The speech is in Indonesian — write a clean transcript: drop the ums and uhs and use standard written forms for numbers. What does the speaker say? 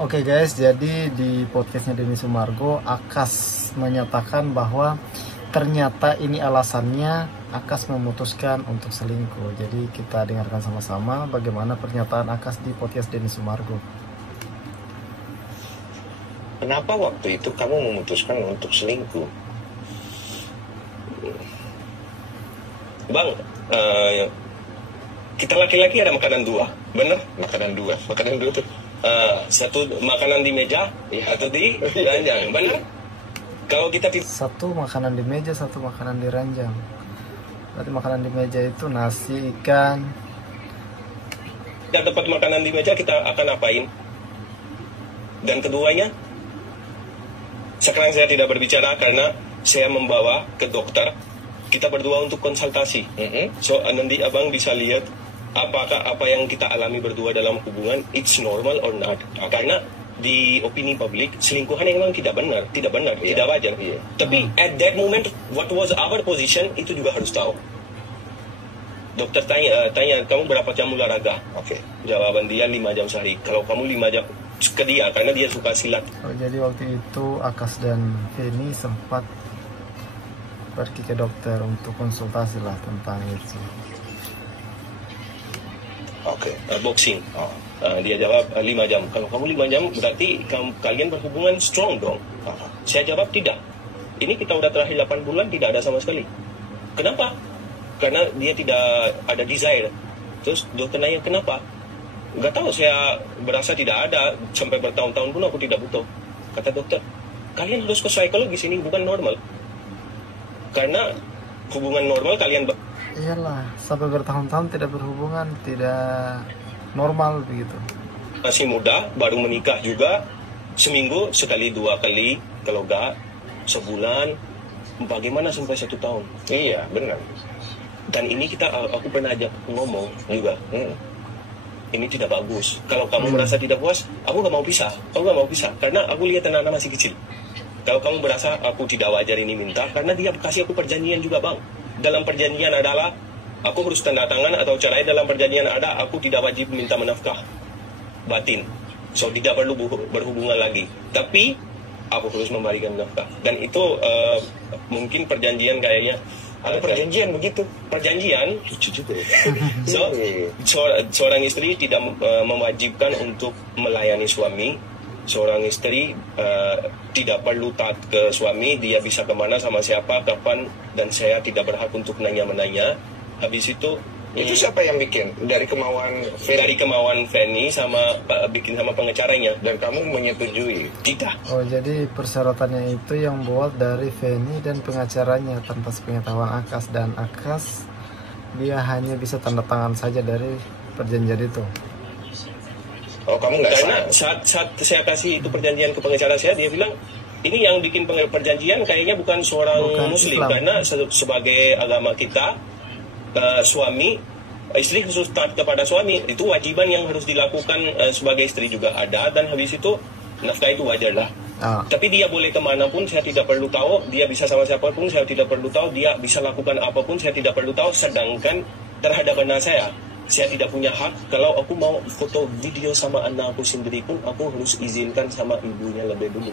Oke guys, jadi di podcastnya Denny Sumargo, Akas menyatakan bahwa ternyata ini alasannya Akas memutuskan untuk selingkuh. Jadi kita dengarkan sama-sama bagaimana pernyataan Akas di podcast Denny Sumargo. Kenapa waktu itu kamu memutuskan untuk selingkuh? Bang, kita laki-laki ada makanan dua, bener? Makanan dua tuh. Satu makanan di meja atau di ranjang, benar? Kalau kita satu makanan di meja, satu makanan di ranjang. Berarti makanan di meja itu nasi, ikan. Kita dapat makanan di meja, kita akan apain? Dan keduanya, sekarang saya tidak berbicara karena saya membawa ke dokter. Kita berdua untuk konsultasi. So nanti abang bisa lihat apakah apa yang kita alami berdua dalam hubungan it's normal or not. Karena di opini publik selingkuhan yang memang tidak benar, tidak wajar. Tapi at that moment what was our position itu juga harus tahu. Dokter tanya kamu berapa jam olahraga? Jawaban dia 5 jam sehari. Kalau kamu 5 jam ke dia karena dia suka silat. Jadi waktu itu Akas dan Feni sempat pergi ke dokter untuk konsultasi lah tentang itu. Boxing. Dia jawab 5 jam. Kalau kamu 5 jam berarti kalian berhubungan strong dong. Saya jawab tidak. Ini kita udah terakhir 8 bulan tidak ada sama sekali. Kenapa? Karena dia tidak ada desire. Terus dokter nanya kenapa? Gak tahu, saya berasa tidak ada. Sampai bertahun-tahun pun aku tidak butuh. Kata dokter, kalian harus ke psikologis, ini bukan normal. Karena hubungan normal kalian iyalah, sampai bertahun-tahun tidak berhubungan, tidak normal begitu. Masih muda, baru menikah juga, seminggu sekali 2 kali, kalau enggak sebulan, bagaimana sampai 1 tahun? Iya, benar. Dan ini aku pernah ajak ngomong juga, ini tidak bagus. Kalau kamu merasa tidak puas, aku nggak mau pisah, karena aku lihat anak-anak masih kecil. Kalau kamu merasa aku tidak wajar ini minta, karena dia kasih aku perjanjian juga bang. Dalam perjanjian adalah aku harus tanda tangan atau cerai. Dalam perjanjian ada aku tidak wajib minta menafkah batin, so tidak perlu berhubungan lagi. Tapi aku harus memberikan nafkah. Dan itu mungkin perjanjian kayaknya. Ada perjanjian begitu. Perjanjian. Seorang istri tidak mewajibkan untuk melayani suami. Seorang istri tidak perlu taat ke suami, dia bisa kemana sama siapa, kapan, dan saya tidak berhak untuk menanya. Habis itu siapa yang bikin? Dari kemauan Feni? Dari kemauan Feni sama bikin sama pengacaranya. Dan kamu menyetujui? Tidak. Oh, jadi persyaratannya itu yang buat dari Feni dan pengacaranya tanpa sepengetahuan Akas, dan Akas dia hanya bisa tanda tangan saja dari perjanjian itu. Oh, kamu nggak? Karena saat saya kasih itu perjanjian ke pengacara saya, dia bilang ini yang bikin perjanjian kayaknya bukan seorang Muslim. Islam. Karena sebagai agama kita suami istri harus taat kepada suami, itu wajiban yang harus dilakukan sebagai istri juga ada, dan habis itu nafkah itu wajar lah. Tapi dia boleh kemana pun saya tidak perlu tahu, dia bisa sama siapapun saya tidak perlu tahu, dia bisa lakukan apapun saya tidak perlu tahu. Sedangkan terhadap anak saya tidak punya hak. Kalau aku mau foto video sama anak aku sendiri pun aku harus izinkan sama ibunya lebih dulu.